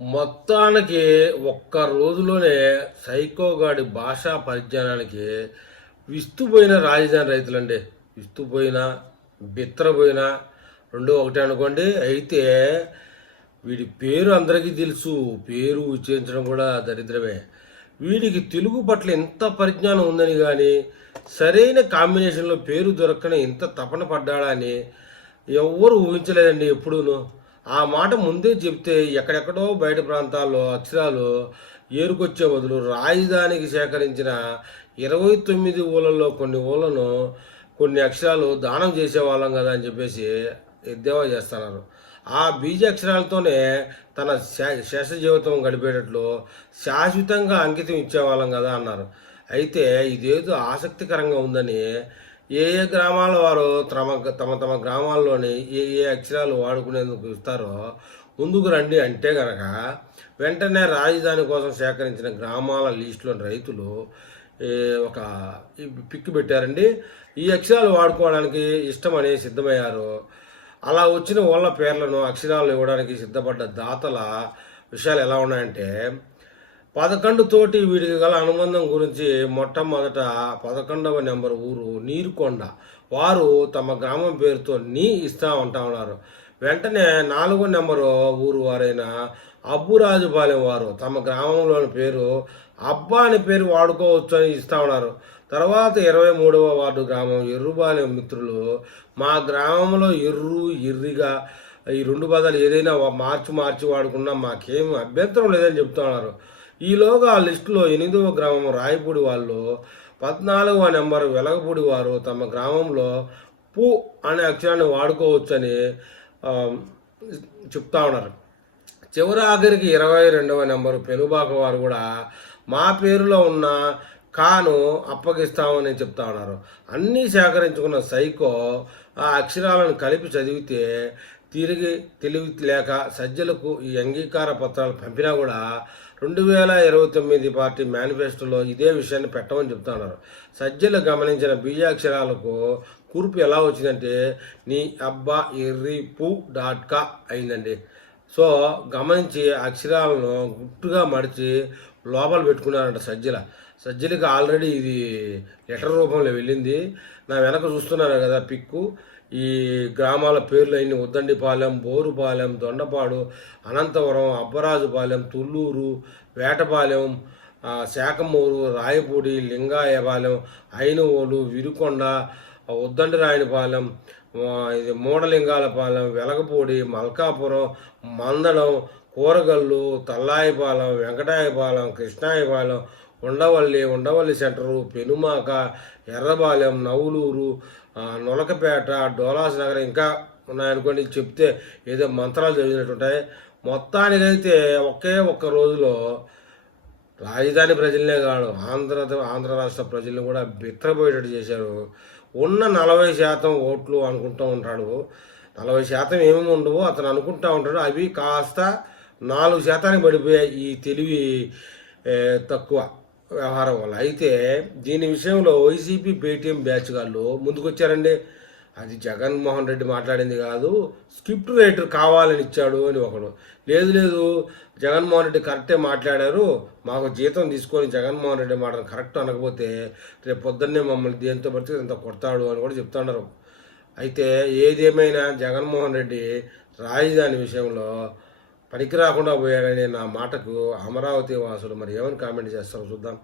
మొత్తానికి ఒక్క రోజులోనే సైకోగాడి భాషా పరిజ్ఞానానికి విస్తుపోయిన రాజధాని రైతులండి. విస్తుపోయిన, బిత్తరపోయిన రెండు ఒకటే అనుకోండి. అయితే వీడి పేరు అందరికీ తెలుసు, పేరు ఉచ్చరించడం కూడా దరిద్రమే. వీడికి తెలుగు పట్ల ఎంత పరిజ్ఞానం ఉందని కానీ సరైన కాంబినేషన్లో పేరు దొరకని ఇంత తపన పడ్డాడా అని ఎవ్వరు ఊహించలేదండి ఎప్పుడూను. ఆ మాట ముందే చెప్తే ఎక్కడెక్కడో బయట ప్రాంతాల్లో అక్షరాలు ఏరుకొచ్చే బదులు రాజధానికి సేకరించిన 29 ఊళ్ళల్లో కొన్ని ఊళ్ళను కొన్ని అక్షరాలు దానం చేసేవాళ్ళం కదా అని చెప్పేసి ఎద్దేవా చేస్తున్నారు. ఆ బీజ అక్షరాలతోనే తన శేష జీవితం గడిపేటట్లు శాశ్వతంగా అంకితం ఇచ్చేవాళ్ళం కదా అన్నారు. అయితే ఇదేదో ఆసక్తికరంగా ఉందని ఏ ఏ గ్రామాల వారు తమ తమ తమ గ్రామాల్లోని ఏ ఏ అక్షరాలు వాడుకునేందుకు ఇస్తారో ముందుకు రండి అంటే గనక వెంటనే రాజధాని కోసం సేకరించిన గ్రామాల లిస్టులోని రైతులు ఒక పిక్ పెట్టారండి. ఈ అక్షరాలు వాడుకోవడానికి ఇష్టమని సిద్ధమయ్యారు. అలా వచ్చిన వాళ్ళ పేర్లను అక్షరాలు ఇవ్వడానికి సిద్ధపడ్డ దాతల విషయాలు ఎలా ఉన్నాయంటే 11 తోటి వీడికి గల అనుబంధం గురించి మొట్టమొదట 11వ నెంబర్ ఊరు నీరుకొండ వారు తమ గ్రామం పేరుతో నీ ఇస్తా ఉంటా ఉన్నారు. వెంటనే 4వ నెంబరు ఊరు వారైన అబ్బురాజుపాలెం వారు తమ గ్రామంలోని పేరు అబ్బా అని పేరు వాడుకోవచ్చు అని ఇస్తా ఉన్నారు. తర్వాత 23వ వార్డు గ్రామం ఎర్రుబాలెం మిత్రులు మా గ్రామంలో ఎర్రిగా ఈ రెండు పదాలు ఏదైనా మార్చి వాడుకున్నా మాకేం అభ్యంతరం లేదని చెప్తా ఉన్నారు. ఈలోగా ఆ లిస్టులో 8వ గ్రామం రాయపూడి వాళ్ళు 14వ నెంబర్ వెలగపూడి వారు తమ గ్రామంలో పు అనే అక్షరాన్ని వాడుకోవచ్చని చెప్తా ఉన్నారు. చివరి ఆఖరికి 22వ నెంబరు పెనుబాక వారు కూడా మా పేరులో ఉన్న కాను అప్పగిస్తామని చెప్తా ఉన్నారు. అన్నీ సేకరించుకున్న సైకో ఆ అక్షరాలను కలిపి చదివితే తిరిగి తెలివి లేక సజ్జలకు ఈ అంగీకార పత్రాలు పంపినా కూడా 2029 పార్టీ మేనిఫెస్టోలో ఇదే విషయాన్ని పెట్టమని చెప్తున్నారు. సజ్జలు గమనించిన బీజాక్షరాలకు కూర్పు ఎలా వచ్చిందంటే నీ అబ్బా ఎర్రి.పు.కా అయిందండి. సో గమనించి అక్షరాలను గుట్టుగా మడిచి లోపల పెట్టుకున్నారంట సజ్జలకి ఆల్రెడీ ఇది లెటర్ రూపంలో వెళ్ళింది. నా వెనక చూస్తున్నారు కదా పిక్కు. ఈ గ్రామాల పేర్లు అయిన ఉద్దండిపాలెం, బోరుపాలెం, దొండపాడు, అనంతవరం, అబ్బరాజుపాలెం, తుళ్ళూరు, వేటపాలెం, శాఖమూరు, రాయపూడి, లింగాయపాలెం, ఐనువోలు, విరుకొండ, ఉద్దండిరాయనిపాలెం, ఇది మూడలింగాలపాలెం, వెలగపూడి, మల్కాపురం, మందడం, కూరగల్లు, తల్లాయిపాలెం, వెంకటాయపాలెం, కృష్ణాయపాలెం, ఉండవల్లి సెంటరు, పెనుమాక, ఎర్రబాలెం, నవులూరు, నొలకపేట, డోలాస్ నగర్ ఇంకా ఉన్నాయనుకోండి. చెప్తే ఏదో మంత్రాలు చదివినట్టుంటాయి. మొత్తానికైతే ఒక్క రోజులో రాజధాని ప్రజలనే కాదు ఆంధ్ర రాష్ట్ర ప్రజల్ని కూడా బిత్తరపోయేటట్టు చేశారు. ఉన్న 40% ఓట్లు అనుకుంటూ ఉంటాడు. 40% ఏమేమి ఉండవో అతను అనుకుంటూ ఉంటాడు. అవి కాస్త 4% పడిపోయాయి ఈ తెలివి తక్కువ వ్యవహారం వల్ల. అయితే దీని విషయంలో వైసీపీ పేటీఎం బ్యాచ్ వాళ్ళు ముందుకొచ్చారండి. అది జగన్మోహన్ రెడ్డి మాట్లాడింది కాదు, స్క్రిప్ట్ రైటర్ కావాలని ఇచ్చాడు అని ఒకడు. లేదు జగన్మోహన్ రెడ్డి కరెక్టే మాట్లాడారు, మాకు జీతం తీసుకొని జగన్మోహన్ రెడ్డి మాటను కరెక్ట్ అనకపోతే రేపు పొద్దున్నే మమ్మల్ని దేంతో పడితే ఎంత కొడతాడు అని కూడా చెప్తున్నారు. అయితే ఏదేమైనా జగన్మోహన్ రెడ్డి రాజధాని విషయంలో పనికి రాకుండా పోయాడని నా మాటకు అమరావతి వాసులు మరి ఏమని కామెంట్ చేస్తారో చూద్దాం.